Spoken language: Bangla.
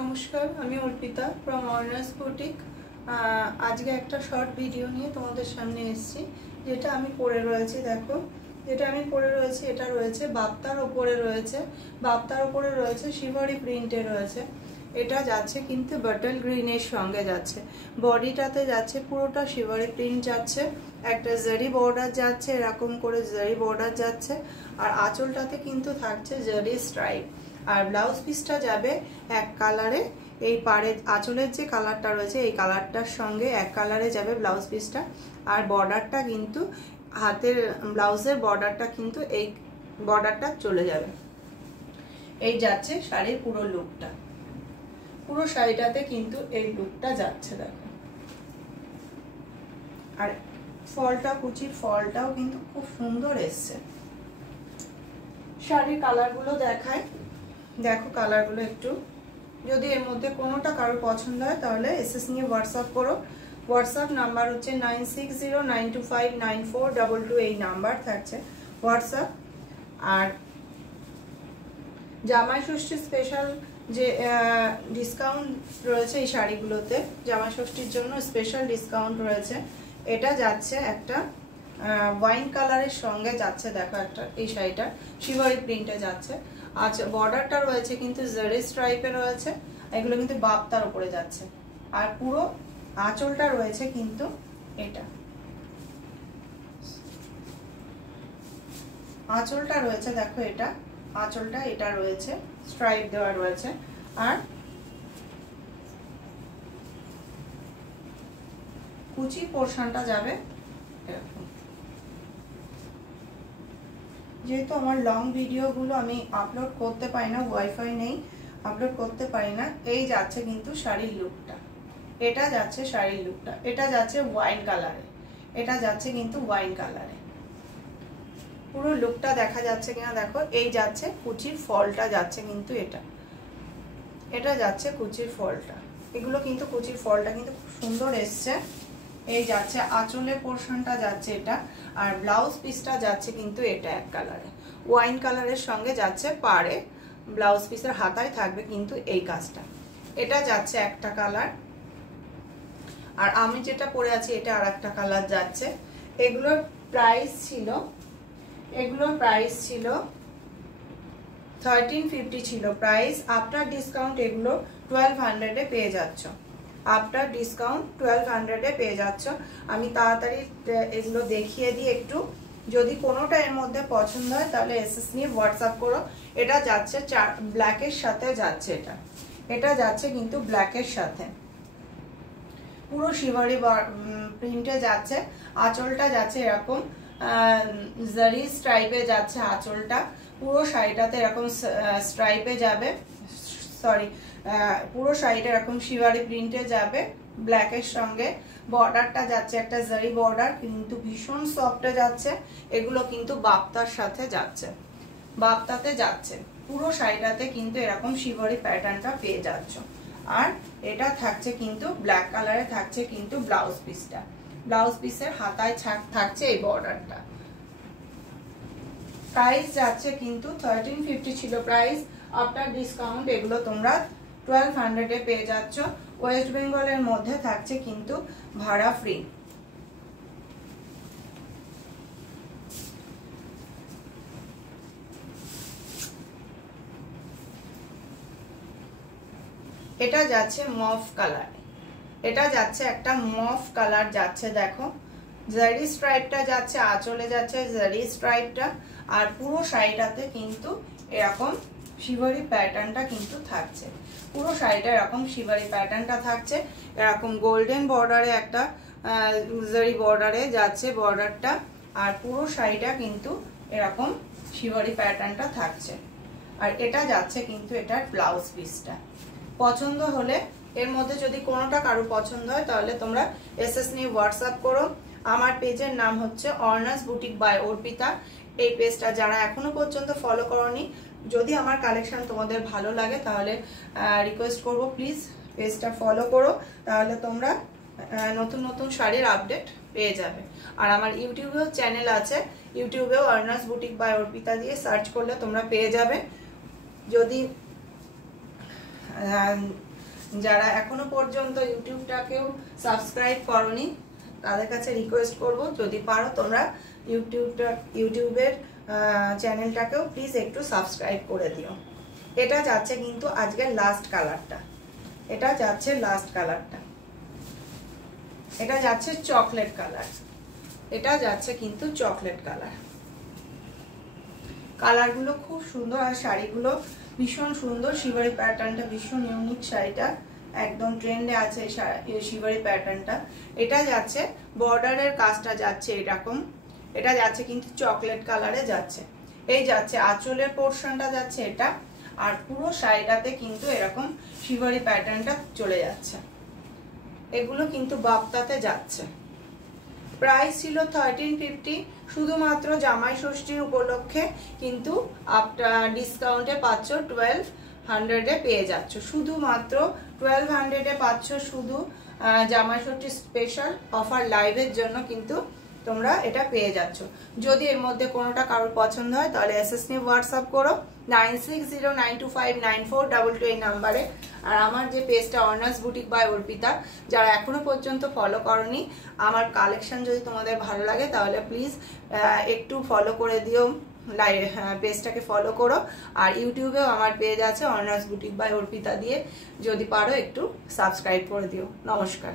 নমস্কার, আমি অর্পিতা ফ্রম অর্নাস বুটিক। আজকে একটা শর্ট ভিডিও নিয়ে তোমাদের সামনে এসেছি। যেটা আমি পরে রয়েছি, দেখো যেটা আমি পরে রয়েছি, এটা রয়েছে বাপ্তার ওপরে রয়েছে। বাপ্তার ওপরে রয়েছে শিবরি প্রিন্টে রয়েছে। এটা যাচ্ছে কিন্তু বাটল গ্রিনের সঙ্গে যাচ্ছে। বডিটাতে যাচ্ছে পুরোটা শিবরি প্রিন্ট যাচ্ছে, একটা জারি বর্ডার যাচ্ছে, এরকম করে জারি বর্ডার যাচ্ছে। আর আঁচলটাতে কিন্তু থাকছে জারি স্ট্রাইপ। আর ব্লাউজ পিসটা যাবে এক কালারে। এই পাড়ে আঁচলের যে কালারটা রয়েছে এই কালারটার সঙ্গে এক কালারে যাবে ব্লাউজ পিসটা। আর বর্ডারটা কিন্তু হাতের ব্লাউজের বর্ডারটা কিন্তু এই বর্ডারটা চলে যাবে। এই যাচ্ছে শাড়ির পুরো লুকটা। পুরো শাড়িটাতে কিন্তু এই লুকটা যাচ্ছে, দেখো। আর ফলটা, কুচির ফলটাও কিন্তু খুব সুন্দর এসছে। শাড়ির কালারগুলো দেখায়, দেখো কালারগুলো একটু। যদি এর মধ্যে কোনোটা কারোর পছন্দ হয় তাহলে এসএস নিয়ে হোয়াটসঅ্যাপ করো। হোয়াটসঅ্যাপ নাম্বার হচ্ছে 9609259422, এই নাম্বার থাকছে হোয়াটসঅ্যাপ। আর জামাই ষষ্ঠী স্পেশাল যে ডিসকাউন্ট রয়েছে এই শাড়িগুলোতে, জামাই ষষ্ঠীর জন্য স্পেশাল ডিসকাউন্ট রয়েছে। এটা যাচ্ছে একটা ওয়াইন কালারের সঙ্গে যাচ্ছে, দেখো একটা এই শাড়িটা শিবরি প্রিন্টে যাচ্ছে। আচ্ছা, বর্ডারটা রয়েছে কিন্তু জারি স্ট্রাইপে রয়েছে, এগুলো কিন্তু বাপ্তার উপরে যাচ্ছে। আর পুরো আঁচলটা রয়েছে কিন্তু এটা, আঁচলটা রয়েছে, দেখো এটা আঁচলটা, এটা রয়েছে স্ট্রাইপ দেওয়া রয়েছে। আর কুচি পোর্শনটা যাবে এরকম। যেহেতু আমার লং ভিডিওগুলো আমি আপলোড করতে পারি না, ওয়াইফাই নেই, আপলোড করতে পারি না। এই যাচ্ছে কিন্তু শাড়ির লুকটা, এটা যাচ্ছে শাড়ির লুকটা। এটা যাচ্ছে ওয়াইন কালারে, এটা যাচ্ছে কিন্তু ওয়াইন কালারে। পুরো লুকটা দেখা যাচ্ছে কিনা দেখো। এই যাচ্ছে কুচির ফলটা যাচ্ছে কিন্তু এটা, এটা যাচ্ছে কুচির ফলটা। এগুলো কিন্তু কুচির ফলটা কিন্তু খুব সুন্দর এসছে। এই যাচ্ছে আঁচলের পোর্শনটা যাচ্ছে এটা। আর ব্লাউজ পিসটা যাচ্ছে কিন্তু এটা এক কালারে, ওয়াইন কালারের সঙ্গে যাচ্ছে পাড়ে। ব্লাউজ পিসের হাতায় থাকবে কিন্তু এই কাজটা। এটা যাচ্ছে একটা কালার। আর আমি যেটা পরে আছি এটা আর একটা কালার যাচ্ছে। এগুলোর প্রাইস ছিল 1350 ছিল প্রাইস। আফটার ডিসকাউন্ট এগুলো 1200 এ পেয়ে যাচ্ছ। আফটার ডিসকাউন্ট 1200 এ পেয়ে যাচ্ছ। আমি তাড়াতাড়ি এগুলো দেখিয়ে দিই একটু। যদি কোনোটা এর মধ্যে পছন্দ হয় তাহলে এসএস নিয়ে হোয়াটসঅ্যাপ করো। এটা যাচ্ছে ব্ল্যাকের সাথে যাচ্ছে, এটা যাচ্ছে কিন্তু ব্ল্যাকের সাথে। পুরো শিবরি প্রিন্টে যাচ্ছে। আঁচলটা যাচ্ছে এরকম জারি স্ট্রাইপে যাচ্ছে আঁচলটা। পুরো শাড়িটাতে এরকম স্ট্রাইপে যাবে, সরি পুরো শাড়িটা এরকম শিবরি প্রিন্টে যাবে ব্ল্যাকের সঙ্গে। বর্ডারটা যাচ্ছে একটা জারি বর্ডার, কিন্তু ভীষণ সফটে যাচ্ছে। এগুলো কিন্তু বাপ্তার সাথে যাচ্ছে, বাপ্তাতে যাচ্ছে। পুরো শাড়িটাতে কিন্তু এরকম শিবরি প্যাটার্নটা পেয়ে যাচ্ছ। আর এটা থাকছে কিন্তু ব্ল্যাক কালারে থাকছে কিন্তু ব্লাউজ পিসটা। ব্লাউজ পিসের হাতায় থাকছে এই বর্ডারটা। প্রাইস যাচ্ছে কিন্তু 1350 ছিল প্রাইস। আফটার ডিসকাউন্ট এগুলো তোমরা 1200 এ পেয়ে যাচ্ছ। ওয়েস্ট বেঙ্গলের মধ্যে থাকছে কিন্তু ভাড়া ফ্রি। এটা যাচ্ছে মফ কালার, এটা যাচ্ছে একটা মফ কালার যাচ্ছে, দেখো জারি স্ট্রাইপটা যাচ্ছে, আঁচলে যাচ্ছে জারি স্ট্রাইপটা। আর পুরো শাড়িটাতে কিন্তু এরকম শিবরি প্যাটার্নটা কিন্তু থাকছে। পুরো শাড়িটা এরকম শিবরি প্যাটার্নটা থাকছে, এরকম গোল্ডেন বর্ডারে একটা জারি বর্ডারে যাচ্ছে বর্ডারটা। আর পুরো শাড়িটা কিন্তু এরকম শিবরি প্যাটার্নটা থাকছে। আর এটা যাচ্ছে কিন্তু এটার ব্লাউজ পিসটা। পছন্দ হলে এর মধ্যে যদি কোনোটা কারো পছন্দ হয় তাহলে তোমরা এসএস নিয়ে হোয়াটসঅ্যাপ করো। আমার পেজের নাম হচ্ছে অর্নাস বুটিক বাই অর্পিতা। এই পেজটা যারা এখনো পর্যন্ত ফলো করোনি, যদি আমার কালেকশন তোমাদের ভালো লাগে তাহলে রিকোয়েস্ট করব প্লিজ পেজটা ফলো করো, তাহলে তোমরা নতুন নতুন শাড়ির আপডেট পেয়ে যাবে। আর আমার ইউটিউবেও চ্যানেল আছে, ইউটিউবেও অর্নাস বুটিক বাই অর্পিতা দিয়ে সার্চ করলে তোমরা পেয়ে যাবে। যদি যারা এখনো পর্যন্ত ইউটিউবটাকেও সাবস্ক্রাইব করনি তাদের কাছে রিকোয়েস্ট করব, যদি পারো তোমরা ইউটিউবের চ্যানেলটাকেও প্লিজ একটু সাবস্ক্রাইব করে দিও। এটা যাচ্ছে কিন্তু আজকের লাস্ট কালারটা, এটা যাচ্ছে লাস্ট কালারটা, এটা যাচ্ছে চকলেট কালার, এটা যাচ্ছে কিন্তু চকলেট কালার। কালারগুলো খুব সুন্দর আর শাড়িগুলো ভীষণ সুন্দর। শিবারি প্যাটার্নটা ভীষণ ইউনিক, শাড়িটা একদম ট্রেন্ডে আছে শিবারি প্যাটার্নটা। এটা যাচ্ছে বর্ডারের কাজটা যাচ্ছে এরকম, এটা যাচ্ছে কিন্তু চকলেট কালারে যাচ্ছে। এই যাচ্ছে আঁচলের পোর্শনটা যাচ্ছে এটা, আর পুরো শাড়িটাতে কিন্তু এরকম শিবারি প্যাটার্নটা চলে যাচ্ছে। এগুলো কিন্তু বাপ্তাতে যাচ্ছে। প্রাইস ছিল 1350, শুধুমাত্র জামাই ষষ্ঠীর উপলক্ষে কিন্তু আপনার ডিসকাউন্টে পাচ্ছ 1200 পেয়ে যাচ্ছ, শুধুমাত্র 1200 পাচ্ছ শুধু জামাই ষষ্ঠী স্পেশাল অফার লাইভের জন্য কিন্তু তোমরা এটা পেয়ে যাচ্ছ। যদি এর মধ্যে কোনোটা কারোর পছন্দ হয় তাহলে এসএস নিয়ে হোয়াটসঅ্যাপ করো 9609259422 এই নাম্বারে। আর আমার যে পেজটা অর্নাস বুটিক বাই অর্পিতা, যারা এখনো পর্যন্ত ফলো করনি, আমার কালেকশন যদি তোমাদের ভালো লাগে তাহলে প্লিজ একটু ফলো করে দিও, পেজটাকে ফলো করো। আর ইউটিউবেও আমার পেজ আছে অর্নাস বুটিক বাই অর্পিতা দিয়ে, যদি পারো একটু সাবস্ক্রাইব করে দিও। নমস্কার।